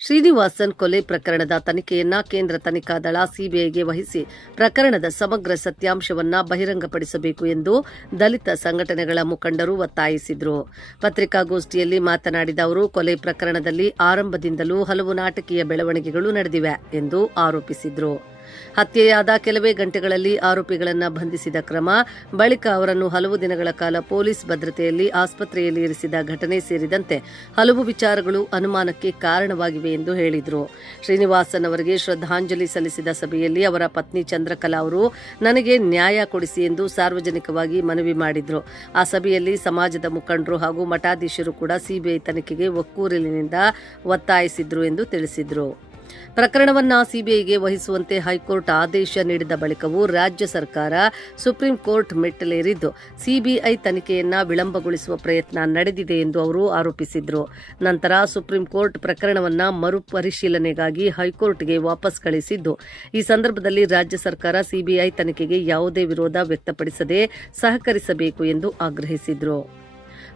ಶ್ರೀನಿವಾಸನ್ ಕೊಲೆ ಪ್ರಕರಣದ ತನಿಖೆಯನ್ನ ಕೇಂದ್ರ ತನಿಖಾ ದಳ ಸಿಬಿಐಗೆ ವಹಿಸಿ ಪ್ರಕರಣದ ಸಮಗ್ರ ಸತ್ಯಾಂಶವನ್ನ ಬಹಿರಂಗಪಡಿಸಬೇಕು ಎಂದು ದಲಿತ ಸಂಘಟನೆಗಳ ಮುಖಂಡರು ಒತ್ತಾಯಿಸಿದರು. ಪತ್ರಿಕಾಗೋಷ್ಠಿಯಲ್ಲಿ ಮಾತನಾಡಿದ ಅವರು, ಕೊಲೆ ಪ್ರಕರಣದಲ್ಲಿ ಆರಂಭದಿಂದಲೂ ಹಲವು ನಾಟಕೀಯ ಬೆಳವಣಿಗೆಗಳು ನಡೆದಿವೆ ಎಂದು ಆರೋಪಿಸಿದರು. ಹತ್ಯೆಯಾದ ಕೆಲವೇ ಗಂಟೆಗಳಲ್ಲಿ ಆರೋಪಿಗಳನ್ನು ಬಂಧಿಸಿದ ಕ್ರಮ, ಬಳಿಕ ಅವರನ್ನು ಹಲವು ದಿನಗಳ ಕಾಲ ಪೊಲೀಸ್ ಭದ್ರತೆಯಲ್ಲಿ ಆಸ್ಪತ್ರೆಯಲ್ಲಿ ಇರಿಸಿದ ಘಟನೆ ಸೇರಿದಂತೆ ಹಲವು ವಿಚಾರಗಳು ಅನುಮಾನಕ್ಕೆ ಕಾರಣವಾಗಿವೆ ಎಂದು ಹೇಳಿದರು. ಶ್ರೀನಿವಾಸನ್ ಅವರಿಗೆ ಶ್ರದ್ಧಾಂಜಲಿ ಸಲ್ಲಿಸಿದ ಸಭೆಯಲ್ಲಿ ಅವರ ಪತ್ನಿ ಚಂದ್ರಕಲಾ ಅವರು ನನಗೆ ನ್ಯಾಯ ಕೊಡಿಸಿ ಎಂದು ಸಾರ್ವಜನಿಕವಾಗಿ ಮನವಿ ಮಾಡಿದರು. ಆ ಸಭೆಯಲ್ಲಿ ಸಮಾಜದ ಮುಖಂಡರು ಹಾಗೂ ಮಠಾಧೀಶರು ಕೂಡ ಸಿಬಿಐ ತನಿಖೆಗೆ ಒಕ್ಕೂರಲಿನಿಂದ ಒತ್ತಾಯಿಸಿದ್ರು ಎಂದು ತಿಳಿಸಿದರು. ಪ್ರಕರಣವನ್ನು ಸಿಬಿಐಗೆ ವಹಿಸುವಂತೆ ಹೈಕೋರ್ಟ್ ಆದೇಶ ನೀಡಿದ ಬಳಿಕವೂ ರಾಜ್ಯ ಸರ್ಕಾರ ಸುಪ್ರೀಂ ಕೋರ್ಟ್ ಮೆಟ್ಟಿಲೇರಿದ್ದು ಸಿಬಿಐ ತನಿಖೆಯನ್ನ ವಿಳಂಬಗೊಳಿಸುವ ಪ್ರಯತ್ನ ನಡೆದಿದೆ ಎಂದು ಅವರು ಆರೋಪಿಸಿದರು. ನಂತರ ಸುಪ್ರೀಂ ಕೋರ್ಟ್ ಪ್ರಕರಣವನ್ನು ಮರುಪರಿಶೀಲನೆಗಾಗಿ ಹೈಕೋರ್ಟ್ಗೆ ವಾಪಸ್ ಕಳಿಸಿದ್ದು, ಈ ಸಂದರ್ಭದಲ್ಲಿ ರಾಜ್ಯ ಸರ್ಕಾರ ಸಿಬಿಐ ತನಿಖೆಗೆ ಯಾವುದೇ ವಿರೋಧ ವ್ಯಕ್ತಪಡಿಸದೆ ಸಹಕರಿಸಬೇಕು ಎಂದು ಆಗ್ರಹಿಸಿದರು.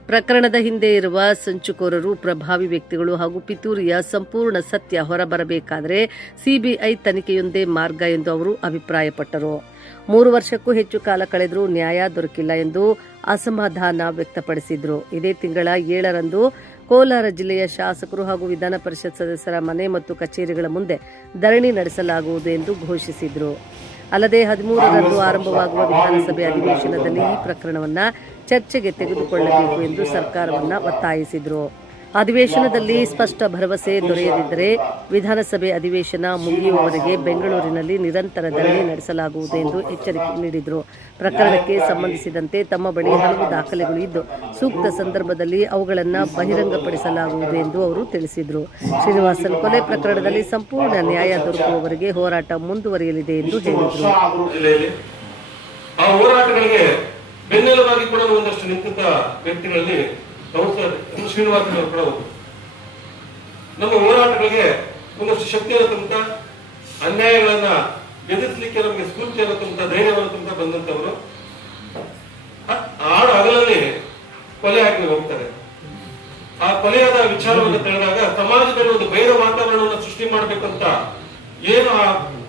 ಪ್ರಕರಣದ ಹಿಂದೆ ಇರುವ ಸಂಚುಕೋರರು, ಪ್ರಭಾವಿ ವ್ಯಕ್ತಿಗಳು ಹಾಗೂ ಪಿತೂರಿಯ ಸಂಪೂರ್ಣ ಸತ್ಯ ಹೊರಬರಬೇಕಾದರೆ ಸಿಬಿಐ ತನಿಖೆಯೊಂದೇ ಮಾರ್ಗ ಎಂದು ಅವರು ಅಭಿಪ್ರಾಯಪಟ್ಟರು. 3 ವರ್ಷಕ್ಕೂ ಹೆಚ್ಚು ಕಾಲ ಕಳೆದರೂ ನ್ಯಾಯ ದೊರಕಿಲ್ಲ ಎಂದು ಅಸಮಾಧಾನ ವ್ಯಕ್ತಪಡಿಸಿದರು. ಇದೇ ತಿಂಗಳ 7ರಂದು ಕೋಲಾರ ಜಿಲ್ಲೆಯ ಶಾಸಕರು ಹಾಗೂ ವಿಧಾನ ಪರಿಷತ್ ಸದಸ್ಯರ ಮನೆ ಮತ್ತು ಕಚೇರಿಗಳ ಮುಂದೆ ಧರಣಿ ನಡೆಸಲಾಗುವುದು ಎಂದು ಘೋಷಿಸಿದರು. ಅಲ್ಲದೆ 13ರಂದು ಆರಂಭವಾಗುವ ವಿಧಾನಸಭೆ ಅಧಿವೇಶನದಲ್ಲಿ ಈ ಪ್ರಕರಣವನ್ನು ಚರ್ಚೆಗೆ ತೆಗೆದುಕೊಳ್ಳಬೇಕು ಎಂದು ಸರ್ಕಾರವನ್ನು ಒತ್ತಾಯಿಸಿದರು. ಅಧಿವೇಶನದಲ್ಲಿ ಸ್ಪಷ್ಟ ಭರವಸೆ ದೊರೆಯದಿದ್ದರೆ ವಿಧಾನಸಭೆ ಅಧಿವೇಶನ ಮುಗಿಯುವವರೆಗೆ ಬೆಂಗಳೂರಿನಲ್ಲಿ ನಿರಂತರ ಧರಣಿ ನಡೆಸಲಾಗುವುದು ಎಂದು ಎಚ್ಚರಿಕೆ ನೀಡಿದರು. ಪ್ರಕರಣಕ್ಕೆ ಸಂಬಂಧಿಸಿದಂತೆ ತಮ್ಮ ಬಳಿ ಹಲವು ದಾಖಲೆಗಳು ಇದ್ದು, ಸೂಕ್ತ ಸಂದರ್ಭದಲ್ಲಿ ಅವುಗಳನ್ನು ಬಹಿರಂಗಪಡಿಸಲಾಗುವುದು ಎಂದು ಅವರು ತಿಳಿಸಿದರು. ಶ್ರೀನಿವಾಸನ್ ಕೊಲೆ ಪ್ರಕರಣದಲ್ಲಿ ಸಂಪೂರ್ಣ ನ್ಯಾಯ ದೊರಕುವವರೆಗೆ ಹೋರಾಟ ಮುಂದುವರಿಯಲಿದೆ ಎಂದು ಹೇಳಿದರು. ಬೆನ್ನೆಲುಬಾಗಿ ಕೂಡ ಒಂದಷ್ಟು ನಿಂತ ವ್ಯಕ್ತಿಗಳಲ್ಲಿ ಶ್ರೀನಿವಾಸನ್ ಅವರು ಕೂಡ ನಮ್ಮ ಹೋರಾಟಗಳಿಗೆ ಒಂದಷ್ಟು ಶಕ್ತಿಯನ್ನು ತುಂಬುತ್ತಾ, ಅನ್ಯಾಯಗಳನ್ನ ಎದುರಿಸಲಿಕ್ಕೆ ನಮಗೆ ಸ್ಫೂರ್ತಿಯನ್ನು ತುಂಬುತ್ತಾ, ಧೈರ್ಯವನ್ನು ತುಂಬುತ್ತಾ ಬಂದಂತವರು ಹಗಲಲ್ಲಿ ಕೊಲೆ ಆಗಿ ಹೋಗ್ತಾರೆ. ಆ ಕೊಲೆಯಾದ ವಿಚಾರವನ್ನು ತಿಳಿದಾಗ ಸಮಾಜದಲ್ಲಿ ಒಂದು ಭಯದ ವಾತಾವರಣವನ್ನು ಸೃಷ್ಟಿ ಮಾಡಬೇಕಂತ ಏನು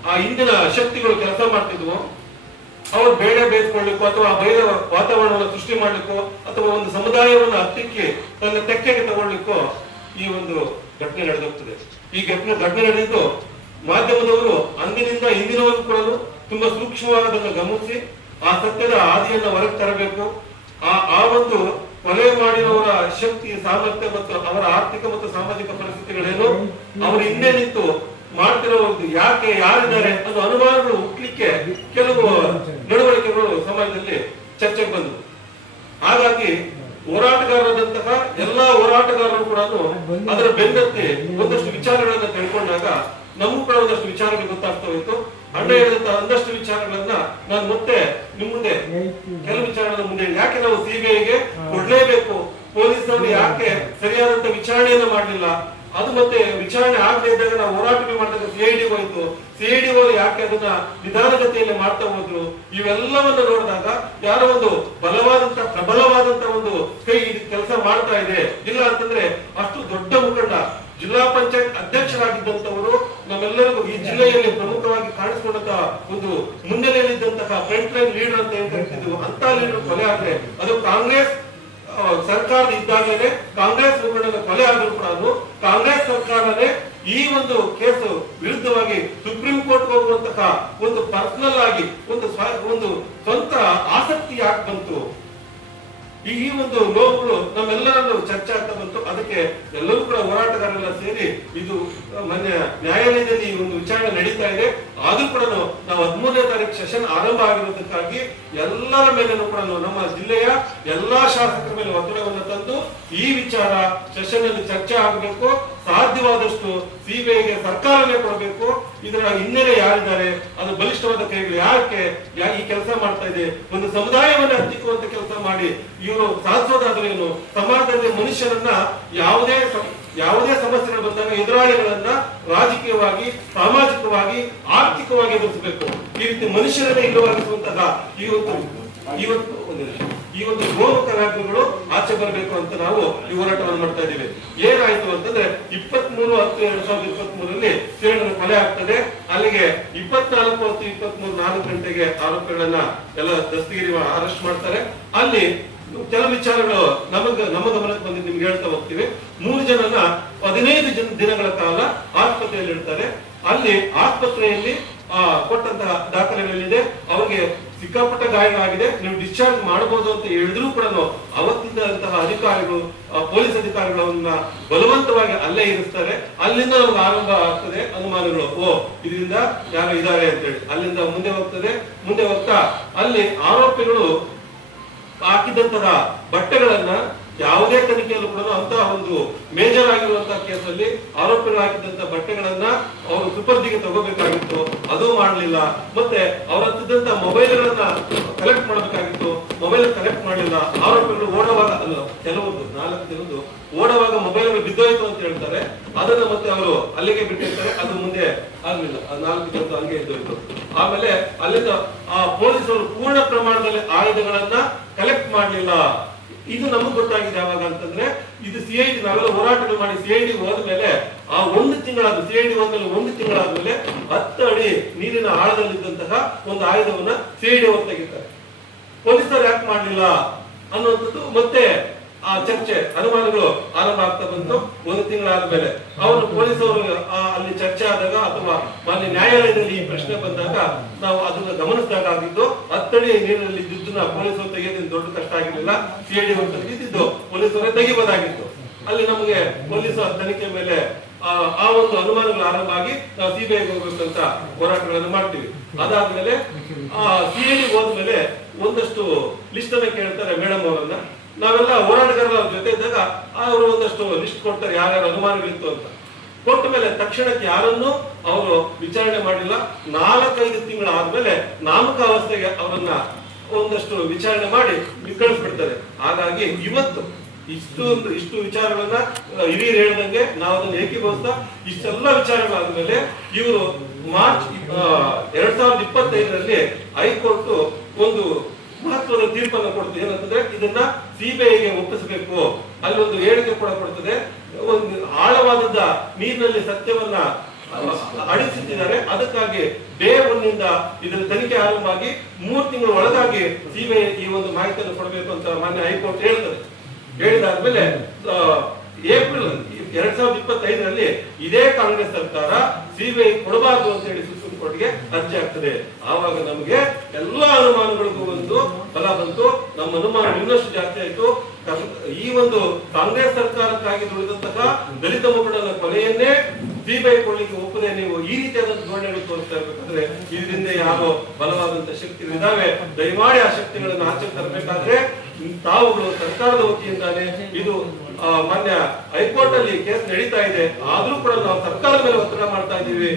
ಆ ಹಿಂದಿನ ಶಕ್ತಿಗಳು ಕೆಲಸ ಮಾಡ್ತಿದ್ವು, ಅವರು ಬೇಡ ಬೇಯಿಸ್ಕೊಳ್ಳಿಕ್ಕೋ ಅಥವಾ ಆ ಭಯದ ವಾತಾವರಣವನ್ನು ಸೃಷ್ಟಿ ಮಾಡ್ಲಿಕ್ಕೋ ಅಥವಾ ಒಂದು ಸಮುದಾಯವನ್ನು ಹತ್ತಿಕ್ಕೆ ತನ್ನ ತೆಕ್ಕೆಗೆ ತಗೊಳ್ಳಿಕ್ಕೋ ಈ ಒಂದು ಘಟನೆ ನಡೆದೋಗ್ತದೆ. ಈ ಘಟನೆ ನಡೆದಿದ್ದು ಮಾಧ್ಯಮದವರು ಅಂದಿನಿಂದ ಇಂದಿನವರೆಗೂ ಕೂಡ ತುಂಬಾ ಸೂಕ್ಷ್ಮವಾದನ್ನು ಗಮನಿಸಿ ಆ ಸತ್ಯದ ಹಾದಿಯನ್ನು ಹೊರಗೆ ತರಬೇಕು. ಆ ಒಂದು ಕೊಲೆ ಮಾಡಿದವರ ಶಕ್ತಿ, ಸಾಮರ್ಥ್ಯ ಮತ್ತು ಅವರ ಆರ್ಥಿಕ ಮತ್ತು ಸಾಮಾಜಿಕ ಪರಿಸ್ಥಿತಿಗಳೇನು, ಅವರು ಹಿಂದೆ ನಿಂತು ಮಾಡ್ತಿರೋ ಯಾಕೆ, ಯಾರಿದ್ದಾರೆ ಅನ್ನೋ ಅನುಮಾನಗಳು ಹುಟ್ಟಲಿಕ್ಕೆ ಕೆಲವು ನಡವಳಿಕೆಗಳು ಸಮಾಜದಲ್ಲಿ ಚರ್ಚೆಗೆ ಬಂದವು. ಹಾಗಾಗಿ ಹೋರಾಟಗಾರರಾದಂತಹ ಎಲ್ಲಾ ಹೋರಾಟಗಾರರು ಕೂಡ ಅದರ ಬೆನ್ನತ್ತಿ ಒಂದಷ್ಟು ವಿಚಾರಗಳನ್ನ ತಿಳ್ಕೊಂಡಾಗ ನಮಗೂ ಕೂಡ ಒಂದಷ್ಟು ವಿಚಾರಗಳು ಗೊತ್ತಾಗ್ತಾ ಹೋಯ್ತು. ಅಣ್ಣ ಹೇಳಿದಂತಹ ಒಂದಷ್ಟು ವಿಚಾರಗಳನ್ನ ನಾನು ಮತ್ತೆ ನಿಮ್ ಮುಂದೆ ಕೆಲವು ವಿಚಾರಗಳ ಮುಂದೆ, ಯಾಕೆ ನಾವು ಸಿಬಿಐಗೆ ಕೊಡ್ಲೇಬೇಕು, ಪೊಲೀಸರು ಯಾಕೆ ಸರಿಯಾದಂತ ವಿಚಾರಣೆಯನ್ನ ಮಾಡಲಿಲ್ಲ, ಅದು ಮತ್ತೆ ವಿಚಾರಣೆ ಆಗದೆ ಇದ್ದಾಗ ನಾವು ಹೋರಾಟಗಳು ಮಾಡಿದಾಗ ಸಿಐಡಿ ಹೋಯ್ತು, ಸಿಐಡಿ ಯಾಕೆ ಅದನ್ನ ನಿಧಾನಗತಿಯಲ್ಲಿ ಮಾಡ್ತಾ ಹೋದ್ರು, ಇವೆಲ್ಲವನ್ನ ನೋಡಿದಾಗ ಯಾರೋ ಒಂದು ಪ್ರಬಲವಾದಂತ ಒಂದು ಕೈ ಕೆಲಸ ಮಾಡ್ತಾ ಇದೆ. ಇಲ್ಲ ಅಂತಂದ್ರೆ ಅಷ್ಟು ದೊಡ್ಡ ಮುಖಂಡ, ಜಿಲ್ಲಾ ಪಂಚಾಯತ್ ಅಧ್ಯಕ್ಷರಾಗಿದ್ದಂತವರು, ನಮ್ಮೆಲ್ಲರಿಗೂ ಈ ಜಿಲ್ಲೆಯಲ್ಲಿ ಪ್ರಮುಖವಾಗಿ ಕಾಣಿಸಿಕೊಂಡಂತಹ ಒಂದು ಮುನ್ನೆಲೆಯಲ್ಲಿದ್ದಂತಹ ಫ್ರಂಟ್ ಲೈನ್ ಲೀಡರ್ ಅಂತ ಏನ್ ಕರಿತಿದ್ವು, ಅಂತ ಲೀಡರ್ ಕೊಲೆ ಆದ್ರೆ ಅದು ಕಾಂಗ್ರೆಸ್ ಸರ್ಕಾರ ಇದ್ದಾಗಲೇ ಕಾಂಗ್ರೆಸ್ ಮುಖಂಡನ ಕೊಲೆ ಆದರೂ ಕೂಡ ಅದು ಕಾಂಗ್ರೆಸ್ ಸರ್ಕಾರನೇ ಈ ಒಂದು ಕೇಸು ವಿರುದ್ಧವಾಗಿ ಸುಪ್ರೀಂ ಕೋರ್ಟ್ ಹೋಗುವಂತಹ ಒಂದು ಪರ್ಸನಲ್ ಆಗಿ ಒಂದು ಸ್ವಂತ ಆಸಕ್ತಿ ಯಾಕೆ ಬಂತು, ಈ ಒಂದು ನೋವುಗಳು ನಮ್ಮೆಲ್ಲರಲ್ಲೂ ಚರ್ಚೆ ಆಗ್ತಾ ಬಂತು. ಅದಕ್ಕೆ ಎಲ್ಲರೂ ಕೂಡ ಹೋರಾಟಗಾರರೆಲ್ಲ ಸೇರಿ ಇದು ಮೊನ್ನೆ ನ್ಯಾಯಾಲಯದಲ್ಲಿ ಈ ಒಂದು ವಿಚಾರಣೆ ನಡೀತಾ ಇದೆ. ಆದ್ರೂ ಕೂಡ ನಾವು 13ನೇ ತಾರೀಕು ಸೆಷನ್ ಆರಂಭ ಆಗಿರೋದಕ್ಕಾಗಿ ಎಲ್ಲರ ಮೇಲೇನೂ ಕೂಡ ನಮ್ಮ ಜಿಲ್ಲೆಯ ಎಲ್ಲಾ ಶಾಸಕರ ಮೇಲೆ ಒತ್ತಡವನ್ನು ತಂದು ಈ ವಿಚಾರ ಸೆಷನ್ ಅಲ್ಲಿ ಚರ್ಚೆ ಆಗಬೇಕು. ಸಾಧ್ಯವಾದಷ್ಟು ಸಿಬಿಐಗೆ ಸರ್ಕಾರನೇ ಕೊಡಬೇಕು. ಇದರ ಹಿನ್ನೆಲೆ ಯಾರಿದ್ದಾರೆ, ಅದು ಬಲಿಷ್ಠವಾದ ಕೈಗಳು ಯಾಕೆ ಈ ಕೆಲಸ ಮಾಡ್ತಾ ಇದೆ, ಒಂದು ಸಮುದಾಯವನ್ನು ಹತ್ತಿಕ್ಕುವಂತ ಕೆಲಸ ಮಾಡಿ ಇವರು ಸಾಧಿಸೋದಾದ್ರೇನು, ಸಮಾಜದಲ್ಲಿ ಮನುಷ್ಯರನ್ನ ಯಾವುದೇ ಸಮಸ್ಯೆಗಳು ಬಂದಾಗ ಎದುರಾಳಿಗಳನ್ನ ರಾಜಕೀಯವಾಗಿ, ಸಾಮಾಜಿಕವಾಗಿ, ಆರ್ಥಿಕವಾಗಿ ಎದುರಿಸಬೇಕು. ಈ ರೀತಿ ಮನುಷ್ಯರನ್ನೇ ಇಲ್ಲವಾಗಿಸುವಂತಹ ಇವತ್ತು ಬಂದಿದೆ. ಈ ಒಂದು ಗೋಮುಖ ವ್ಯಾಘ್ರಗಳು ಆಚೆ ಬರಬೇಕು ಅಂತ ನಾವು ಈ ಹೋರಾಟವನ್ನು ಮಾಡ್ತಾ ಇದ್ದೀವಿ. ಏನಾಯ್ತು ಅಂತಂದ್ರೆ 23/10/2023 ಸೇಡನ್ನು ಕೊಲೆ ಆಗ್ತದೆ. ಅಲ್ಲಿಗೆ 24/10/23 4 ಗಂಟೆಗೆ ಆರೋಪಿಗಳನ್ನ ಎಲ್ಲ ದಸ್ತಗಿರಿ ಅರೆಸ್ಟ್ ಮಾಡ್ತಾರೆ. ಅಲ್ಲಿ ಕೆಲವು ವಿಚಾರಗಳು ನಮ್ಮ ಗಮನಕ್ಕೆ ಬಂದು ನಿಮ್ಗೆ ಹೇಳ್ತಾ ಹೋಗ್ತೀವಿ. 3 ಜನನ 15 ದಿನಗಳ ಕಾಲ ಆಸ್ಪತ್ರೆಯಲ್ಲಿ ಇಡ್ತಾರೆ. ಅಲ್ಲಿ ಆಸ್ಪತ್ರೆಯಲ್ಲಿ ಕೊಟ್ಟಂತಹ ದಾಖಲೆಗಳಿದೆ. ಅವರಿಗೆ ಸಿಕ್ಕಾಪಟ್ಟ ಗಾಯಗಳಾಗಿದೆ, ನೀವು ಡಿಸ್ಚಾರ್ಜ್ ಮಾಡಬಹುದು ಅಂತ ಹೇಳಿದ್ರು ಕೂಡ ಅವತ್ತಿದ್ದಂತಹ ಅಧಿಕಾರಿಗಳು, ಪೊಲೀಸ್ ಅಧಿಕಾರಿಗಳನ್ನ ಬಲವಂತವಾಗಿ ಅಲ್ಲೇ ಇರಿಸ್ತಾರೆ. ಅಲ್ಲಿಂದ ನಮ್ಗೆ ಆರಂಭ ಆಗ್ತದೆ ಅನುಮಾನಗಳು, ಇದರಿಂದ ಯಾರು ಇದ್ದಾರೆ ಅಂತ ಹೇಳಿ. ಅಲ್ಲಿಂದ ಮುಂದೆ ಹೋಗ್ತಾ ಅಲ್ಲಿ ಆರೋಪಿಗಳು ಹಾಕಿದಂತಹ ಬಟ್ಟೆಗಳನ್ನ ಯಾವುದೇ ತನಿಖೆಯಲ್ಲೂ ಕೂಡ ಅಂತಹ ಒಂದು ಮೇಜರ್ ಆಗಿರುವಂತಹ ಕೇಸಲ್ಲಿ ಆರೋಪಿಗಳು ಹಾಕಿದಂತಹ ಬಟ್ಟೆಗಳನ್ನ ಅವರು ಸುಪರ್ದಿಗೆ ತಗೋಬೇಕಾಗಿತ್ತು, ಅದು ಮಾಡಲಿಲ್ಲ. ಮತ್ತೆ ಅವರ ಹತ್ತಿದ್ದಂತಹ ಮೊಬೈಲ್ಗಳನ್ನ ಕಲೆಕ್ಟ್ ಮಾಡಬೇಕಾಗಿತ್ತು, ಮೊಬೈಲ್ ಕಲೆಕ್ಟ್ ಮಾಡಲಿಲ್ಲ. ಆರೋಪಿಗಳು ಓಡುವಾಗ ಕೆಲವೊಂದು 4 ಜನದ್ದು ಓಡುವಾಗ ಮೊಬೈಲ್ಗಳು ಬಿದ್ದೋಯ್ತು ಅಂತ ಹೇಳ್ತಾರೆ. ಅದನ್ನ ಮತ್ತೆ ಅವರು ಅಲ್ಲಿಗೆ ಬಿಟ್ಟಿರ್ತಾರೆ, ಅದು ಮುಂದೆ ಆಗ್ಲಿಲ್ಲ. 4 ಜನದ್ದು ಹಂಗೆ ಇದ್ದೋಯ್ತು. ಆಮೇಲೆ ಅಲ್ಲಿಂದ ಪೊಲೀಸರು ಪೂರ್ಣ ಪ್ರಮಾಣದಲ್ಲಿ ಆಯುಧಗಳನ್ನ ಕಲೆಕ್ಟ್ ಮಾಡಲಿಲ್ಲ. ಇದು ನಮಗ್ ಗೊತ್ತಾಗಿದೆ ಯಾವಾಗ ಅಂತಂದ್ರೆ, ಇದು CID ನಾವೆಲ್ಲ ಹೋರಾಟಗಳು ಮಾಡಿ CID ಹೋದ್ಮೇಲೆ ಆ 1 ತಿಂಗಳಾದ್ಮೇಲೆ 1 ತಿಂಗಳಾದ್ಮೇಲೆ 10 ಅಡಿ ನೀರಿನ ಆಳದಲ್ಲಿದ್ದಂತಹ ಒಂದು ಆಯುಧವನ್ನ CID ಅವರು ತೆಗಿತಾರೆ. ಪೊಲೀಸರು ಯಾಕೆ ಮಾಡ್ಲಿಲ್ಲ ಅನ್ನುವಂಥದ್ದು ಮತ್ತೆ ಆ ಚರ್ಚೆ, ಅನುಮಾನಗಳು ಆರಂಭ ಆಗ್ತಾ ಬಂತು. 1 ತಿಂಗಳಾದ್ಮೇಲೆ ಅವರು ಪೊಲೀಸರು ಅಲ್ಲಿ ಚರ್ಚೆ ಆದಾಗ ಅಥವಾ ಮಾನ್ಯ ನ್ಯಾಯಾಲಯದಲ್ಲಿ ಈ ಪ್ರಶ್ನೆ ಬಂದಾಗ ನಾವು ಅದನ್ನ ಗಮನಿಸಿದಾಗ ಆಗಿದ್ದು, 10 ಅಡಿ ನೀರಿನಲ್ಲಿ ಇದ್ದುದನ್ನ ಪೊಲೀಸರು ತೆಗೆಯೋದೇನು ದೊಡ್ಡ ಕಷ್ಟ ಆಗಿರ್ಲಿಲ್ಲ. CID ಅವರು ತೆಗೆದಿದ್ದು ಪೊಲೀಸರೇ ತೆಗಿಬೋದಾಗಿತ್ತು. ಅಲ್ಲಿ ನಮಗೆ ಪೊಲೀಸ್ ತನಿಖೆ ಮೇಲೆ ಆ ಒಂದು ಅನುಮಾನಗಳು ಆರಂಭ ಆಗಿ ನಾವು CBI ಹೋಗ್ಬೇಕಂತ ಹೋರಾಟಗಳನ್ನು ಮಾಡ್ತೀವಿ. ಅದಾದ್ಮೇಲೆ CID ಹೋದ್ಮೇಲೆ ಒಂದಷ್ಟು ಲಿಸ್ಟ್ ಅನ್ನ ಕೇಳ್ತಾರೆ ಮೇಡಮ್ ಅವರನ್ನ. ನಾವೆಲ್ಲ ಹೋರಾಟಗಾರರ ಜೊತೆ ಇದ್ದಾಗ ಅವರು ಒಂದಷ್ಟು ಲಿಸ್ಟ್ ಕೊಡ್ತಾರೆ ಯಾರ್ಯಾರು ಅನುಮಾನಗಳಿತ್ತು ಅಂತ. ಕೊಟ್ಟ ಮೇಲೆ ತಕ್ಷಣಕ್ಕೆ ಯಾರನ್ನು ಅವರು ವಿಚಾರಣೆ ಮಾಡಿಲ್ಲ. 4-5 ತಿಂಗಳಾದ್ಮೇಲೆ ನಾಮಕಾವಸ್ಥೆಗೆ ಅವರನ್ನ ಒಂದಷ್ಟು ವಿಚಾರಣೆ ಮಾಡಿ ಕಳಿಸ್ಬಿಡ್ತಾರೆ. ಹಾಗಾಗಿ ಇವತ್ತು ಇಷ್ಟು ವಿಚಾರಗಳನ್ನ ಹಿರಿಯರು ಹೇಳ್ದಂಗೆ ನಾವು ಅದನ್ನು ಏಕೀಭವಿಸ್ತಾ ಇಷ್ಟೆಲ್ಲ ವಿಚಾರಗಳಾದ್ಮೇಲೆ ಇವರು ಮಾರ್ಚ್ 2025ರಲ್ಲಿ ಹೈಕೋರ್ಟ್ ಒಂದು ಮಹತ್ವದ ತೀರ್ಪನ್ನು ಕೊಡ್ತದೆ. ಏನಂತಂದ್ರೆ ಇದನ್ನ CBIಗೆ ಒಪ್ಪಿಸಬೇಕು. ಅಲ್ಲಿ ಒಂದು ಹೇಳಿಕೆ ಕೂಡ ಕೊಡ್ತದೆ. ಒಂದು ಆಳವಾದ ನೀರಿನಲ್ಲಿ ಸತ್ಯವನ್ನ ಅಡಿಸಿದ್ದಾರೆ. ಅದಕ್ಕಾಗಿ ಡೇ 1 ಇಂದ ಇದರ ತನಿಖೆ ಆರಂಭ ಆಗಿ 3 ತಿಂಗಳ ಒಳಗಾಗಿ CBI ಈ ಒಂದು ಮಾಹಿತಿಯನ್ನು ಕೊಡಬೇಕು ಅಂತ ಮಾನ್ಯ ಹೈಕೋರ್ಟ್ ಹೇಳ್ತದೆ. ಹೇಳಿದಾದ್ಮೇಲೆ ಏಪ್ರಿಲ್ 2025ರಲ್ಲಿ ಇದೇ ಕಾಂಗ್ರೆಸ್ ಸರ್ಕಾರ CBI ಕೊಡಬಾರದು ಅಂತ ಹೇಳಿ ಸುಪ್ರೀಂ ಕೋರ್ಟ್ಗೆ ಅರ್ಜಿ ಆಗ್ತದೆ. ಆವಾಗ ನಮಗೆ ಎಲ್ಲಾ ಅನುಮಾನಗಳಿಗೂ ಒಂದು ಫಲ ಬಂತು. ನಮ್ಮ ಅನುಮಾನ ಇನ್ನಷ್ಟು ಜಾಸ್ತಿ ಆಯ್ತು. ಈ ಒಂದು ಕಾಂಗ್ರೆಸ್ ಸರ್ಕಾರಕ್ಕಾಗಿ ದುಡಿದಂತಹ ದಲಿತ ಮಕ್ಕಳ ಕೊಲೆಯನ್ನೇ CBI ಕೊಡ್ಲಿಕ್ಕೆ ಒಪ್ಪದೆ ನೀವು ಈ ರೀತಿಯಾದಂತಹ ಧೋರಣೆಗಳು ತೋರಿಸ್ತಾ ಇರ್ಬೇಕಾದ್ರೆ ಇದರಿಂದ ಯಾರೋ ಬಲವಾದಂತಹ ಶಕ್ತಿಗಳು ಇದಾವೆ. ದಯಮಾಡಿ ಆ ಶಕ್ತಿಗಳನ್ನು ಆಚೆ ತರಬೇಕಾದ್ರೆ ತಾವುಗಳು ಸರ್ಕಾರದ ವತಿಯಿಂದಾನೆ ಇದು ಮಾನ್ಯ ಹೈಕೋರ್ಟ್ ಅಲ್ಲಿ ಕೇಸ್ ನಡೀತಾ ಇದೆ. ಆದ್ರೂ ಕೂಡ ನಾವು ಸರ್ಕಾರದ ಮೇಲೆ ಒತ್ತಡ ಮಾಡ್ತಾ ಇದ್ದೀವಿ.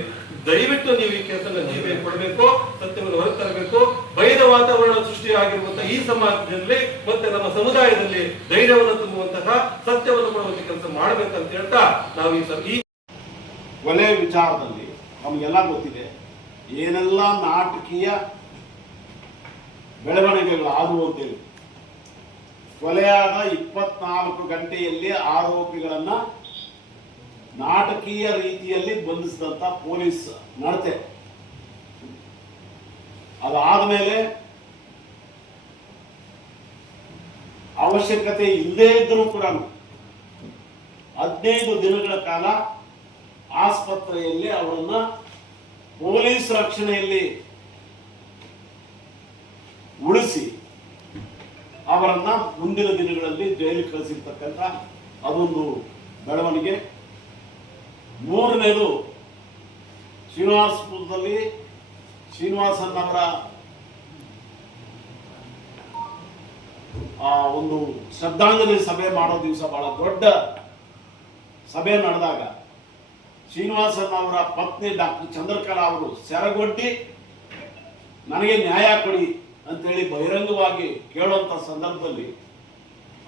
ದಯವಿಟ್ಟು ನೀವು ಈ ಕೇಸನ್ನು CBI ಕೊಡಬೇಕು, ಸತ್ಯವನ್ನು ಹೊರಗೆ ತರಬೇಕು. ಭಯದ ವಾತಾವರಣ ಸೃಷ್ಟಿಯಾಗಿರುವಂತಹ ಈ ಸಮಾಜದಲ್ಲಿ ಮತ್ತೆ ನಮ್ಮ ಸಮುದಾಯದಲ್ಲಿ ಧೈರ್ಯವನ್ನು ತುಂಬುವಂತಹ ಸತ್ಯವನ್ನು ಕೊಡುವಂತ ಕೆಲಸ ಮಾಡ್ಬೇಕಂತ ಹೇಳ್ತಾ ನಾವು ಈ ಕೊಲೆ ವಿಚಾರದಲ್ಲಿ ನಮಗೆಲ್ಲ ಗೊತ್ತಿದೆ ಏನೆಲ್ಲ ನಾಟಕೀಯ ಬೆಳವಣಿಗೆಗಳು ಆದವು ಅಂತೇಳಿ. ಕೊಲೆಯಾದ 24 ಗಂಟೆಯಲ್ಲಿ ಆರೋಪಿಗಳನ್ನ ನಾಟಕೀಯ ರೀತಿಯಲ್ಲಿ ಬಂಧಿಸಿದಂತ ಪೊಲೀಸ್ ನಡತೆ, ಅದಾದ್ಮೇಲೆ ಅವಶ್ಯಕತೆ ಇಲ್ಲದೇ ಇದ್ರೂ ಕೂಡ 15 ದಿನಗಳ ಕಾಲ ಆಸ್ಪತ್ರೆಯಲ್ಲಿ ಅವರನ್ನ ಪೊಲೀಸ್ ರಕ್ಷಣೆಯಲ್ಲಿ ಉಳಿಸಿ ಅವರನ್ನ ಮುಂದಿನ ದಿನಗಳಲ್ಲಿ ಜೈಲಿಗೆ ಕಳಿಸಿರ್ತಕ್ಕಂಥ ಅದೊಂದು ಬೆಳವಣಿಗೆ. 3ನೇದು ಶ್ರೀನಿವಾಸಪುರದಲ್ಲಿ ಶ್ರೀನಿವಾಸನ್ ಅವರ ಒಂದು ಶ್ರದ್ಧಾಂಜಲಿ ಸಭೆ ಮಾಡೋ ದಿವಸ ಬಹಳ ದೊಡ್ಡ ಸಭೆ ನಡೆದಾಗ ಶ್ರೀನಿವಾಸನ್ ಅವರ ಪತ್ನಿ ಡಾಕ್ಟರ್ ಚಂದ್ರಕಲಾ ಅವರು ಸೆರಗೊಡ್ಡಿ ನನಗೆ ನ್ಯಾಯ ಕೊಡಿ ಅಂತೇಳಿ ಬಹಿರಂಗವಾಗಿ ಕೇಳುವಂತ ಸಂದರ್ಭದಲ್ಲಿ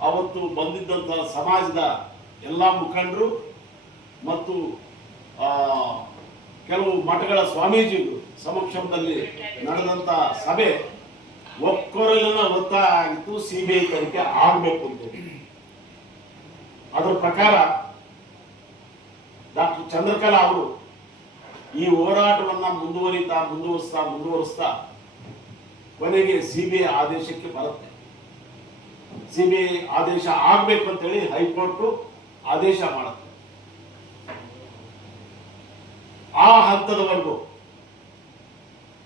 ಅವತ್ತು ಬಂದಿದ್ದಂತಹ ಸಮಾಜದ ಎಲ್ಲ ಮುಖಂಡರು ಮತ್ತು ಕೆಲವು ಮಠಗಳ ಸ್ವಾಮೀಜಿಗಳು ಸಮಕ್ಷಮದಲ್ಲಿ ನಡೆದಂತ ಸಭೆ ಒಕ್ಕೊರಲಿನ ಒತ್ತಾಯ ಆಗಿತ್ತು ಸಿಬಿಐ ತನಿಖೆ ಆಗಬೇಕು ಅಂತೇಳಿ. ಅದರ ಪ್ರಕಾರ ಡಾಕ್ಟರ್ ಚಂದ್ರಕಲಾ ಅವರು ಈ ಹೋರಾಟವನ್ನ ಮುಂದುವರಿಸ್ತಾ ಕೊನೆಗೆ ಸಿಬಿಐ ಆದೇಶಕ್ಕೆ ಬರುತ್ತೆ. ಸಿಬಿಐ ಆದೇಶ ಆಗ್ಬೇಕು ಅಂತೇಳಿ ಹೈಕೋರ್ಟ್ ಆದೇಶ ಮಾಡುತ್ತೆ. ಆ ಹಂತದವರೆಗೂ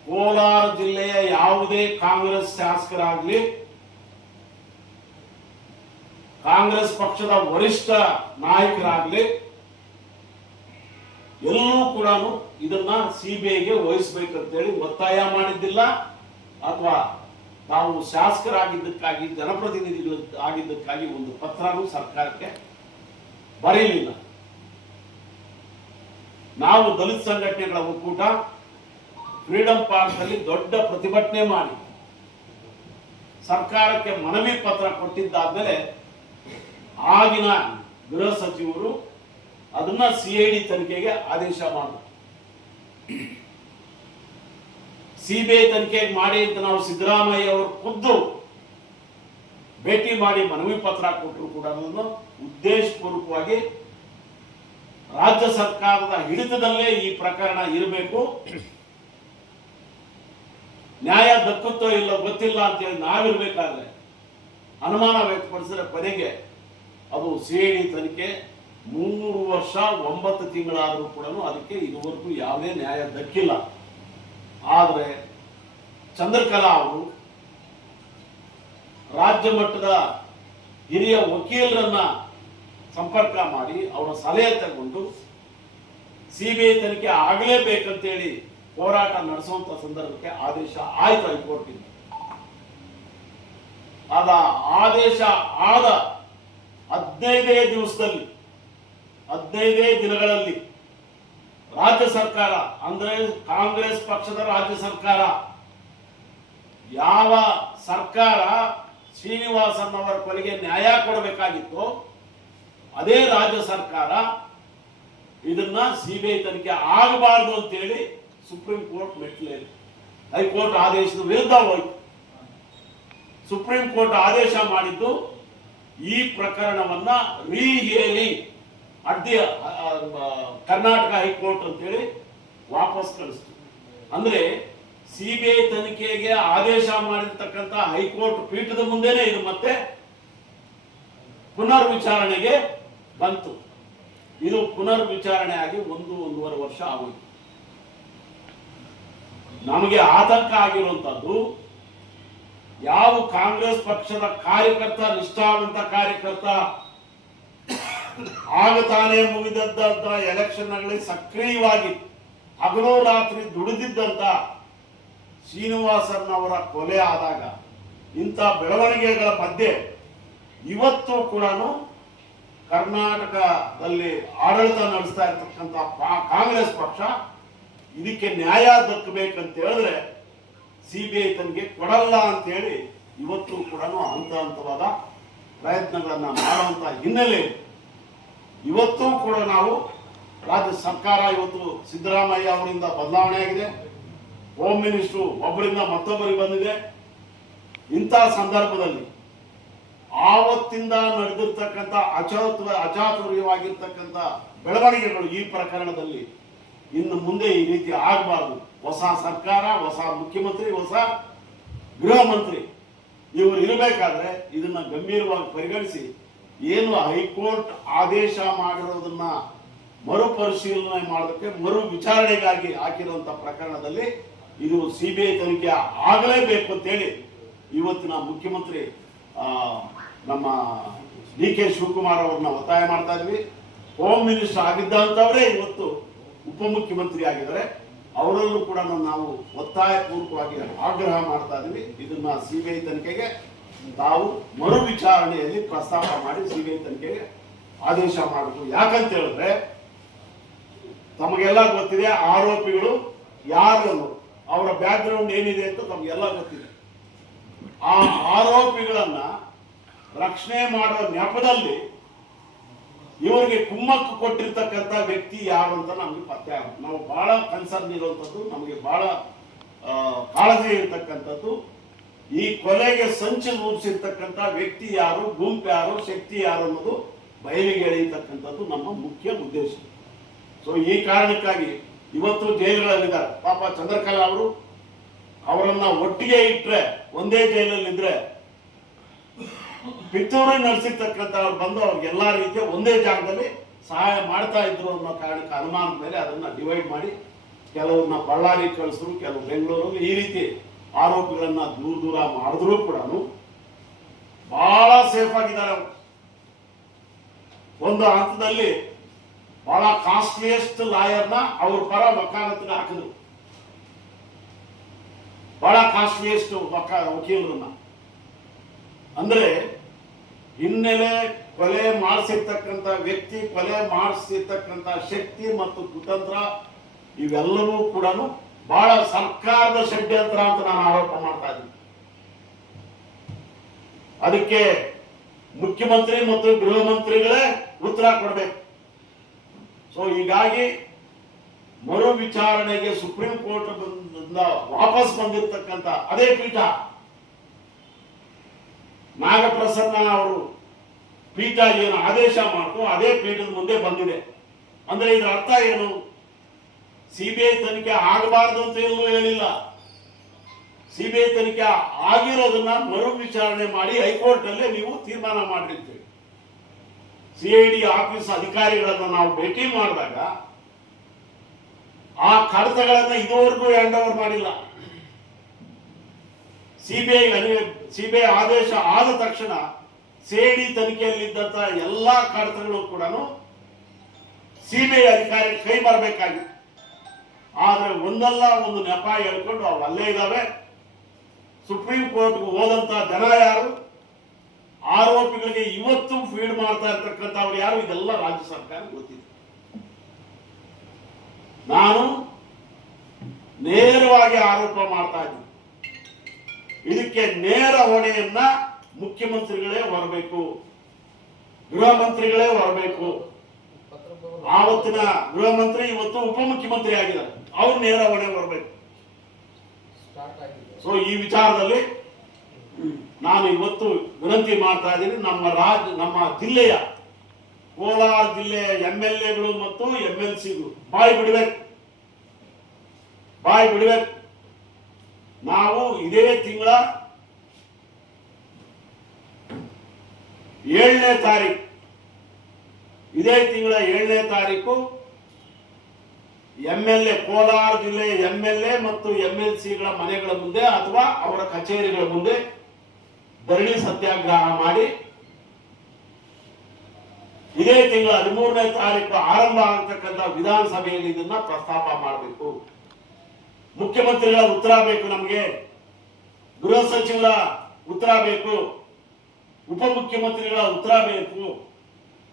ಕೋಲಾರ ಜಿಲ್ಲೆಯ ಯಾವುದೇ ಕಾಂಗ್ರೆಸ್ ಶಾಸಕರಾಗ್ಲಿ, ಕಾಂಗ್ರೆಸ್ ಪಕ್ಷದ ವರಿಷ್ಠ ನಾಯಕರಾಗ್ಲಿ ಎಲ್ಲರೂ ಕೂಡ ಇದನ್ನ ಸಿಬಿಐಗೆ ವಹಿಸಬೇಕಂತೇಳಿ ಒತ್ತಾಯ ಮಾಡಿದ್ದಿಲ್ಲ, ಅಥವಾ ತಾವು ಶಾಸಕರಾಗಿದ್ದಕ್ಕಾಗಿ ಜನಪ್ರತಿನಿಧಿಗಳು ಆಗಿದ್ದಕ್ಕಾಗಿ ಒಂದು ಪತ್ರನೂ ಸರ್ಕಾರಕ್ಕೆ ಬರೆಯಲಿಲ್ಲ. ನಾವು ದಲಿತ ಸಂಘಟನೆಗಳ ಒಕ್ಕೂಟ ಫ್ರೀಡಂ ಪಾರ್ಕ್ ಅಲ್ಲಿ ದೊಡ್ಡ ಪ್ರತಿಭಟನೆ ಮಾಡಿ ಸರ್ಕಾರಕ್ಕೆ ಮನವಿ ಪತ್ರ ಕೊಟ್ಟಿದ್ದಾದ್ಮೇಲೆ ಆಗಿನ ಗೃಹ ಸಚಿವರು ಅದನ್ನ ಸಿಐಡಿ ತನಿಖೆಗೆ ಆದೇಶ ಮಾಡಿದ್ರು. ಸಿಬಿಐ ತನಿಖೆ ಮಾಡಿ ಅಂತ ನಾವು ಸಿದ್ದರಾಮಯ್ಯ ಅವರು ಖುದ್ದು ಭೇಟಿ ಮಾಡಿ ಮನವಿ ಪತ್ರ ಕೊಟ್ಟರು ಕೂಡ ಅದನ್ನು ಉದ್ದೇಶಪೂರ್ವಕವಾಗಿ ರಾಜ್ಯ ಸರ್ಕಾರದ ಹಿಡಿತದಲ್ಲೇ ಈ ಪ್ರಕರಣ ಇರಬೇಕು, ನ್ಯಾಯ ದಕ್ಕುತ್ತೋ ಇಲ್ಲ ಗೊತ್ತಿಲ್ಲ ಅಂತೇಳಿ ನಾವಿರ್ಬೇಕಾದ್ರೆ ಅನುಮಾನ ವ್ಯಕ್ತಪಡಿಸಿದ್ರೆ ಕೊನೆಗೆ ಅದು ಸಿಐಡಿ ತನಿಖೆ 3 ವರ್ಷ 9 ತಿಂಗಳಾದರೂ ಕೂಡ ಅದಕ್ಕೆ ಇದುವರೆಗೂ ಯಾವುದೇ ನ್ಯಾಯ ದಕ್ಕಿಲ್ಲ. ಆದರೆ ಚಂದ್ರಕಲಾ ಅವರು ರಾಜ್ಯ ಮಟ್ಟದ ಹಿರಿಯ ವಕೀಲರನ್ನ ಸಂಪರ್ಕ ಮಾಡಿ ಅವರ ಸಲಹೆ ತಗೊಂಡು ಸಿಬಿಐ ತನಿಖೆ ಆಗಲೇಬೇಕಂತೇಳಿ ಹೋರಾಟ ನಡೆಸುವಂತ ಸಂದರ್ಭಕ್ಕೆ ಆದೇಶ ಆಯ್ತು ಹೈಕೋರ್ಟ್ ಇಂದ. ಆದ ಆದೇಶ ಆದ 15 ದಿನಗಳಲ್ಲಿ ರಾಜ್ಯ ಸರ್ಕಾರ, ಅಂದ್ರೆ ಕಾಂಗ್ರೆಸ್ ಪಕ್ಷದ ರಾಜ್ಯ ಸರ್ಕಾರ, ಯಾವ ಸರ್ಕಾರ ಶ್ರೀನಿವಾಸನ್ ಅವರ ಕೊಲೆಗೆ ನ್ಯಾಯ ಕೊಡಬೇಕಾಗಿತ್ತು ಅದೇ ರಾಜ್ಯ ಸರ್ಕಾರ ಇದನ್ನ ಸಿಬಿಐ ತನಿಖೆ ಆಗಬಾರದು ಅಂತೇಳಿ ಸುಪ್ರೀಂ ಕೋರ್ಟ್ ಮೆಟ್ಲೇರಿ ಹೈಕೋರ್ಟ್ ಆದೇಶದ ವಿರುದ್ಧ ಹೋಯ್ತು. ಸುಪ್ರೀಂ ಕೋರ್ಟ್ ಆದೇಶ ಮಾಡಿದ್ದು ಈ ಪ್ರಕರಣವನ್ನ ರೀಹಿಯರಿಂಗ್ ಅಡ್ಡಿ ಕರ್ನಾಟಕ ಹೈಕೋರ್ಟ್ ಅಂತೇಳಿ ವಾಪಸ್ ಕಳಿಸ್ತು. ಅಂದ್ರೆ ಸಿಬಿಐ ತನಿಖೆಗೆ ಆದೇಶ ಮಾಡಿರ್ತಕ್ಕಂಥ ಹೈಕೋರ್ಟ್ ಪೀಠದ ಮುಂದೆನೆ ಇದು ಮತ್ತೆ ಪುನರ್ ವಿಚಾರಣೆಗೆ ಬಂತು. ಇದು ಪುನರ್ ವಿಚಾರಣೆ ಆಗಿ 1.5 ವರ್ಷ ಆಗೋಯ್ತು. ನಮಗೆ ಆತಂಕ ಆಗಿರುವಂತದ್ದು, ಯಾವ ಕಾಂಗ್ರೆಸ್ ಪಕ್ಷದ ಕಾರ್ಯಕರ್ತ, ನಿಷ್ಠಾವಂತ ಕಾರ್ಯಕರ್ತ, ಆಗ ತಾನೇ ಮುಗಿದದ್ದಂತ ಎಲೆಕ್ಷನ್ಗಳಲ್ಲಿ ಸಕ್ರಿಯವಾಗಿ ಹಗಲು ರಾತ್ರಿ ದುಡಿದಿದ್ದಂತ ಶ್ರೀನಿವಾಸನ್ ಅವರ ಕೊಲೆ ಆದಾಗ ಇಂಥ ಬೆಳವಣಿಗೆಗಳ ಮಧ್ಯೆ ಇವತ್ತು ಕೂಡ ಕರ್ನಾಟಕದಲ್ಲಿ ಆಡಳಿತ ನಡೆಸ್ತಾ ಇರ್ತಕ್ಕಂಥ ಕಾಂಗ್ರೆಸ್ ಪಕ್ಷ ಇದಕ್ಕೆ ನ್ಯಾಯ ದಕ್ಕಬೇಕಂತ ಹೇಳಿದ್ರೆ ಸಿಬಿಐ ತನಿಖೆ ಕೊಡಲ್ಲ ಅಂತ ಹೇಳಿ ಇವತ್ತು ಕೂಡ ಹಂತವಾದ ಪ್ರಯತ್ನಗಳನ್ನ ಮಾಡುವಂತ ಹಿನ್ನೆಲೆ ಇವತ್ತು ಕೂಡ ನಾವು ರಾಜ್ಯ ಸರ್ಕಾರ ಇವತ್ತು ಸಿದ್ದರಾಮಯ್ಯ ಅವರಿಂದ ಬದಲಾವಣೆ ಆಗಿದೆ, ಹೋಮ್ ಮಿನಿಸ್ಟರ್ ಒಬ್ಬರಿಂದ ಮತ್ತೊಬ್ಬರಿಗೆ ಬಂದಿದೆ. ಇಂಥ ಸಂದರ್ಭದಲ್ಲಿ ಆವತ್ತಿಂದ ನಡೆದಿರ್ತಕ್ಕಂಥ ಅಚಾತುರ್ಯವಾಗಿರ್ತಕ್ಕಂಥ ಬೆಳವಣಿಗೆಗಳು ಈ ಪ್ರಕರಣದಲ್ಲಿ ಇನ್ನು ಮುಂದೆ ಈ ರೀತಿ ಆಗಬಾರದು. ಹೊಸ ಸರ್ಕಾರ, ಹೊಸ ಮುಖ್ಯಮಂತ್ರಿ, ಹೊಸ ಗೃಹ ಮಂತ್ರಿ ಇವರು ಇರಬೇಕಾದ್ರೆ ಇದನ್ನ ಗಂಭೀರವಾಗಿ ಪರಿಗಣಿಸಿ ಏನು ಹೈಕೋರ್ಟ್ ಆದೇಶ ಮಾಡಿರೋದನ್ನ ಮರುಪರಿಶೀಲನೆ ಮಾಡೋದಕ್ಕೆ ಮರು ವಿಚಾರಣೆಗಾಗಿ ಹಾಕಿರುವಂತ ಪ್ರಕರಣದಲ್ಲಿ ಇದು ಸಿಬಿಐ ತನಿಖೆ ಆಗಲೇಬೇಕು ಅಂತೇಳಿ ಇವತ್ತಿನ ಮುಖ್ಯಮಂತ್ರಿ ನಮ್ಮ DK ಶಿವಕುಮಾರ್ ಅವ್ರನ್ನ ಒತ್ತಾಯ ಮಾಡ್ತಾ ಇದ್ವಿ. ಹೋಮ್ ಮಿನಿಸ್ಟರ್ ಆಗಿದ್ದಂಥವರೇ ಇವತ್ತು ಉಪಮುಖ್ಯಮಂತ್ರಿ ಆಗಿದ್ದಾರೆ. ಅವರಲ್ಲೂ ಕೂಡ ನಾವು ಒತ್ತಾಯ ಪೂರ್ವಕವಾಗಿ ಆಗ್ರಹ ಮಾಡ್ತಾ ಇದ್ವಿ. ಇದನ್ನ ಸಿಬಿಐ ತನಿಖೆಗೆ ತಾವು ಮರು ವಿಚಾರಣೆಯಲ್ಲಿ ಪ್ರಸ್ತಾಪ ಮಾಡಿ ಸಿಬಿಐ ತನಿಖೆಗೆ ಆದೇಶ ಮಾಡಬೇಕು. ಯಾಕಂತ ಹೇಳಿದ್ರೆ ತಮಗೆಲ್ಲ ಗೊತ್ತಿದೆ ಆರೋಪಿಗಳು ಯಾರು, ಅವರ ಬ್ಯಾಕ್ ಗ್ರೌಂಡ್ ಏನಿದೆ ಅಂತ ತಮಗೆಲ್ಲ ಗೊತ್ತಿದೆ. ಆ ಆರೋಪಿಗಳನ್ನ ರಕ್ಷಣೆ ಮಾಡುವ ನೆಪದಲ್ಲಿ ಇವರಿಗೆ ಕುಮ್ಮಕ್ಕು ಕೊಟ್ಟಿರ್ತಕ್ಕಂಥ ವ್ಯಕ್ತಿ ಯಾರು ಅಂತ ನಮ್ಗೆ ಪತ್ತೆ ಆಗುತ್ತೆ. ನಾವು ಬಹಳ ಕನ್ಸರ್ನ್ ಇರುವಂತದ್ದು, ನಮಗೆ ಬಹಳ ಕಾಳಜಿ ಇರತಕ್ಕಂಥದ್ದು ಈ ಕೊಲೆಗೆ ಸಂಚು ರೂಪಿಸಿರ್ತಕ್ಕಂಥ ವ್ಯಕ್ತಿ ಯಾರು, ಗುಂಪು ಯಾರು, ಶಕ್ತಿ ಯಾರು ಅನ್ನೋದು ಬಯಲಿಗೆ ಎಳೆಯತಕ್ಕಂಥದ್ದು ನಮ್ಮ ಮುಖ್ಯ ಉದ್ದೇಶ. ಸೊ ಈ ಕಾರಣಕ್ಕಾಗಿ ಇವತ್ತು ಜೈಲುಗಳಲ್ಲಿದ್ದಾರೆ. ಪಾಪ ಚಂದ್ರಕಲಾ ಅವರು ಅವರನ್ನ ಒಟ್ಟಿಗೆ ಇಟ್ರೆ, ಒಂದೇ ಜೈಲಲ್ಲಿ ಇದ್ರೆ ಪಿತೂರಿ ನಡೆಸಿರ್ತಕ್ಕಂಥ ಅವ್ರು ಬಂದು ಅವ್ರಿಗೆ ಎಲ್ಲಾ ರೀತಿಯ ಒಂದೇ ಜಾಗದಲ್ಲಿ ಸಹಾಯ ಮಾಡ್ತಾ ಇದ್ರು ಅನ್ನೋ ಕಾರಣಕ್ಕೆ ಅನುಮಾನದ ಮೇಲೆ ಅದನ್ನ ಡಿವೈಡ್ ಮಾಡಿ ಕೆಲವ್ರನ್ನ ಬಳ್ಳಾರಿ ಕಳಿಸಿದ್ರು, ಕೆಲವು ಬೆಂಗಳೂರು, ಈ ರೀತಿ ಆರೋಪಿಗಳನ್ನ ದೂರ ದೂರ ಮಾಡಿದ್ರು ಕೂಡ ಬಹಳ ಸೇಫ್ ಆಗಿದ್ದಾರೆ. ಒಂದು ಹಂತದಲ್ಲಿ ಬಹಳ ಕಾಸ್ಟ್ಲಿಯೆಸ್ಟ್ ಲಾಯರ್ನ ಅವ್ರ ಪರ ವಕಾಲತಿಗೆ ಹಾಕಿದ್ರು, ಬಹಳ ಕಾಸ್ಟ್ಲಿಯೆಸ್ಟ್ ವಕೀಲರನ್ನ. ಅಂದ್ರೆ ಹಿನ್ನೆಲೆ ಕೊಲೆ ಮಾಡಿಸಿರ್ತಕ್ಕಂಥ ವ್ಯಕ್ತಿ, ಕೊಲೆ ಮಾಡಿಸಿರ್ತಕ್ಕಂಥ ಶಕ್ತಿ ಮತ್ತು ಕುತಂತ್ರ ಇವೆಲ್ಲವೂ ಕೂಡ ಬಹಳ ಸರ್ಕಾರದ ಷಡ್ಯಂತ್ರ ಅಂತ ನಾನು ಆರೋಪ ಮಾಡ್ತಾ ಇದ್ದೀನಿ. ಅದಕ್ಕೆ ಮುಖ್ಯಮಂತ್ರಿ ಮತ್ತು ಗೃಹ ಮಂತ್ರಿಗಳೇ ಉತ್ತರ ಕೊಡಬೇಕು. ಸೊ ಹೀಗಾಗಿ ಮರು ವಿಚಾರಣೆಗೆ ಸುಪ್ರೀಂ ಕೋರ್ಟ್ ವಾಪಸ್ ಬಂದಿರತಕ್ಕಂಥ ಅದೇ ಪೀಠ, ನಾಗಪ್ರಸನ್ನ ಅವರು ಪೀಠ ಏನು ಆದೇಶ ಮಾಡ್ತು ಅದೇ ಪೀಠದ ಮುಂದೆ ಬಂದಿದೆ. ಅಂದ್ರೆ ಇದರ ಅರ್ಥ ಏನು? ಸಿಬಿಐ ತನಿಖೆ ಆಗಬಾರ್ದು ಅಂತ ಎಲ್ಲೂ ಹೇಳಿಲ್ಲ. ಸಿಬಿಐ ತನಿಖೆ ಆಗಿರೋದನ್ನ ಮರು ವಿಚಾರಣೆ ಮಾಡಿ ಹೈಕೋರ್ಟ್ ನಲ್ಲಿ ನೀವು ತೀರ್ಮಾನ ಮಾಡಿರ್ತೀವಿ. ಸಿಐಡಿ ಆಫೀಸ್ ಅಧಿಕಾರಿಗಳನ್ನ ನಾವು ಭೇಟಿ ಮಾಡಿದಾಗ ಆ ಕಡತಗಳನ್ನ ಇದುವರೆಗೂ ಹ್ಯಾಂಡ್ ಓವರ್ ಮಾಡಿಲ್ಲ. ಸಿಬಿಐ ಆದೇಶ ಆದ ತಕ್ಷಣ ಸಿಐಡಿ ತನಿಖೆಯಲ್ಲಿದ್ದಂತ ಎಲ್ಲಾ ಕಡತಗಳು ಕೂಡ ಸಿಬಿಐ ಅಧಿಕಾರಿ ಕೈ ಬರಬೇಕಾಗಿತ್ತು. ಆದ್ರೆ ಒಂದಲ್ಲ ಒಂದು ನೆಪ ಹೇಳ್ಕೊಂಡು ಅವು ಅಲ್ಲೇ ಇದಾವೆ. ಸುಪ್ರೀಂ ಕೋರ್ಟ್ಗೆ ಹೋದಂತ ಜನ ಯಾರು, ಆರೋಪಿಗಳಿಗೆ ಇವತ್ತು ಫೀಡ್ ಮಾಡ್ತಾ ಇರ್ತಕ್ಕಂಥವ್ರು ಯಾರು, ಇದೆಲ್ಲ ರಾಜ್ಯ ಸರ್ಕಾರ ಗೊತ್ತಿದೆ. ನಾನು ನೇರವಾಗಿ ಆರೋಪ ಮಾಡ್ತಾ ಇದ್ದೀನಿ. ಇದಕ್ಕೆ ನೇರ ಹೊಣೆಯನ್ನ ಮುಖ್ಯಮಂತ್ರಿಗಳೇ ಹೊರಬೇಕು, ಗೃಹ ಮಂತ್ರಿಗಳೇ ಹೊರಬೇಕು. ಆವತ್ತಿನ ಗೃಹ ಮಂತ್ರಿ ಇವತ್ತು ಉಪಮುಖ್ಯಮಂತ್ರಿ ಆಗಿದ್ದಾರೆ, ಅವ್ರು ನೇರ ಹೊಣೆ ಹೊರಬೇಕು. ಸೊ ಈ ವಿಚಾರದಲ್ಲಿ ನಾನು ಇವತ್ತು ವಿನಂತಿ ಮಾಡ್ತಾ ಇದ್ದೀನಿ. ನಮ್ಮ ಜಿಲ್ಲೆಯ ಕೋಲಾರ ಜಿಲ್ಲೆಯ MLAಗಳು ಮತ್ತು MLCಗಳು ಬಾಯಿ ಬಿಡಬೇಕು. ನಾವು ಇದೇ ತಿಂಗಳ 7ನೇ ತಾರೀಕು MLA ಕೋಲಾರ ಜಿಲ್ಲೆಯ MLA ಮತ್ತು MLCಗಳ ಮನೆಗಳ ಮುಂದೆ ಅಥವಾ ಅವರ ಕಚೇರಿಗಳ ಮುಂದೆ ಧರಣಿ ಸತ್ಯಾಗ್ರಹ ಮಾಡಿ ಇದೇ ತಿಂಗಳ 13ನೇ ತಾರೀಕು ಆರಂಭ ಆಗತಕ್ಕಂಥ ವಿಧಾನಸಭೆಯಲ್ಲಿ ಇದನ್ನ ಪ್ರಸ್ತಾಪ ಮಾಡಬೇಕು. ಮುಖ್ಯಮಂತ್ರಿಗಳ ಉತ್ತರ ಬೇಕು, ನಮಗೆ ಗೃಹ ಸಚಿವರ ಉತ್ತರ ಬೇಕು, ಉಪಮುಖ್ಯಮಂತ್ರಿಗಳ ಉತ್ತರ ಬೇಕು.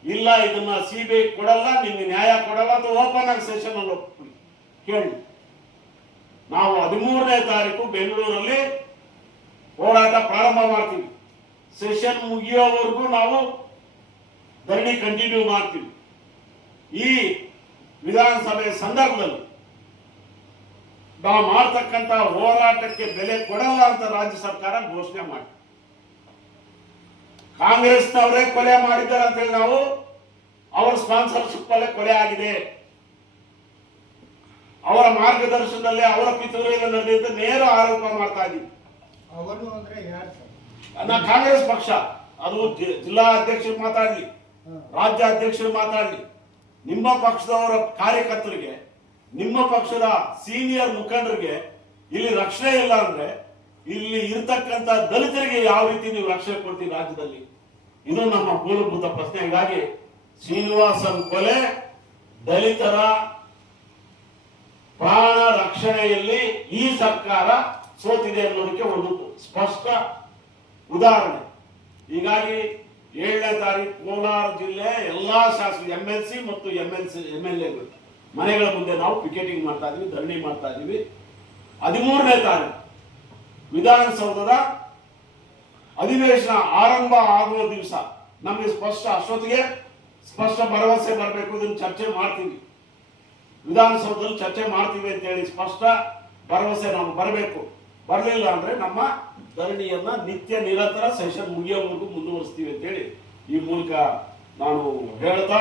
ಇಲ್ಲ ಇದನ್ನ ಸಿಬಿಐ ಕೊಡಲ್ಲ, ನಿಮ್ಗೆ ನ್ಯಾಯ ಕೊಡಲ್ಲ ಅಂತ ಓಪನ್ ಆಗಿ ಸೆಷನ್ ಅಲ್ಲಿ ಕೇಳಿ. ನಾವು 13ನೇ ತಾರೀಕು ಬೆಂಗಳೂರಲ್ಲಿ ಹೋರಾಟ ಪ್ರಾರಂಭ ಮಾಡ್ತೀವಿ. ಸೆಷನ್ ಮುಗಿಯೋವರೆಗೂ ನಾವು ಧರಣಿ ಕಂಟಿನ್ಯೂ ಮಾಡ್ತೀವಿ. ಈ ವಿಧಾನಸಭೆ ಸಂದರ್ಭದಲ್ಲಿ ನಾವು ಮಾಡ್ತಕ್ಕಂಥ ಹೋರಾಟಕ್ಕೆ ಬೆಲೆ ಕೊಡಲ್ಲ ಅಂತ ರಾಜ್ಯ ಸರ್ಕಾರ ಘೋಷಣೆ ಮಾಡಿ, ಕಾಂಗ್ರೆಸ್ನವರೇ ಕೊಲೆ ಮಾಡಿದ್ದಾರೆ ಅಂತೇಳಿ ನಾವು ಅವರ ಸ್ಪಾನ್ಸರ್ಶಿಪ್ ಅಲ್ಲೇ ಕೊಲೆ ಆಗಿದೆ, ಅವರ ಮಾರ್ಗದರ್ಶನದಲ್ಲಿ ಅವರ ಪಿತೂರಿಯಲ್ಲಿ ನಡೆದಿದ್ದ ನೇರ ಆರೋಪ ಮಾಡ್ತಾ ಇದ್ದೀವಿ. ಕಾಂಗ್ರೆಸ್ ಪಕ್ಷ ಅದು ಜಿಲ್ಲಾ ಅಧ್ಯಕ್ಷರು ಮಾತಾಡ್ಲಿ, ರಾಜ್ಯ ಅಧ್ಯಕ್ಷರು ಮಾತಾಡ್ಲಿ, ನಿಮ್ಮ ಪಕ್ಷದವರ ಕಾರ್ಯಕರ್ತರಿಗೆ, ನಿಮ್ಮ ಪಕ್ಷದ ಸೀನಿಯರ್ ಮುಖಂಡರಿಗೆ ಇಲ್ಲಿ ರಕ್ಷಣೆ ಇಲ್ಲ ಅಂದ್ರೆ ಇಲ್ಲಿ ಇರ್ತಕ್ಕಂಥ ದಲಿತರಿಗೆ ಯಾವ ರೀತಿ ನೀವು ರಕ್ಷಣೆ ಕೊಡ್ತೀವಿ ರಾಜ್ಯದಲ್ಲಿ? ಇದು ನಮ್ಮ ಮೂಲಭೂತ ಪ್ರಶ್ನೆ. ಹೀಗಾಗಿ ಶ್ರೀನಿವಾಸನ್ ಕೊಲೆ ದಲಿತರ ಪ್ರಾಣ ರಕ್ಷಣೆಯಲ್ಲಿ ಈ ಸರ್ಕಾರ ಸೋತಿದೆ ಅನ್ನೋದಕ್ಕೆ ಒಂದು ಸ್ಪಷ್ಟ ಉದಾಹರಣೆ. ಹೀಗಾಗಿ 7ನೇ ತಾರೀಕು ಕೋಲಾರ ಜಿಲ್ಲೆ ಎಲ್ಲಾ ಶಾಸಕರು MLC ಮತ್ತು MLAಗಳು ಮನೆಗಳ ಮುಂದೆ ನಾವು ಪಿಕೆಟಿಂಗ್ ಮಾಡ್ತಾ ಇದೀವಿ, ಧರಣಿ ಮಾಡ್ತಾ ಇದೀವಿ. 13ನೇ ತಾರೀಕು ವಿಧಾನಸೌಧದ ಅಧಿವೇಶನ ಆರಂಭ ಆಗುವ ದಿವಸ ನಮಗೆ ಅಷ್ಟೊತ್ತಿಗೆ ಸ್ಪಷ್ಟ ಭರವಸೆ ಬರಬೇಕು. ಇದನ್ನು ಚರ್ಚೆ ಮಾಡ್ತೀವಿ, ವಿಧಾನಸೌಧದಲ್ಲಿ ಚರ್ಚೆ ಮಾಡ್ತೀವಿ ಅಂತ ಹೇಳಿ ಸ್ಪಷ್ಟ ಭರವಸೆ ನಾವು ಬರಬೇಕು. ಬರಲಿಲ್ಲ ಅಂದ್ರೆ ನಮ್ಮ ಧರಣಿಯನ್ನ ನಿತ್ಯ ನಿರಂತರ ಸೆಷನ್ ಮುಗಿಯೋವರೆಗೂ ಮುಂದುವರಿಸ್ತೀವಿ ಅಂತೇಳಿ ಈ ಮೂಲಕ ನಾನು ಹೇಳ್ತಾ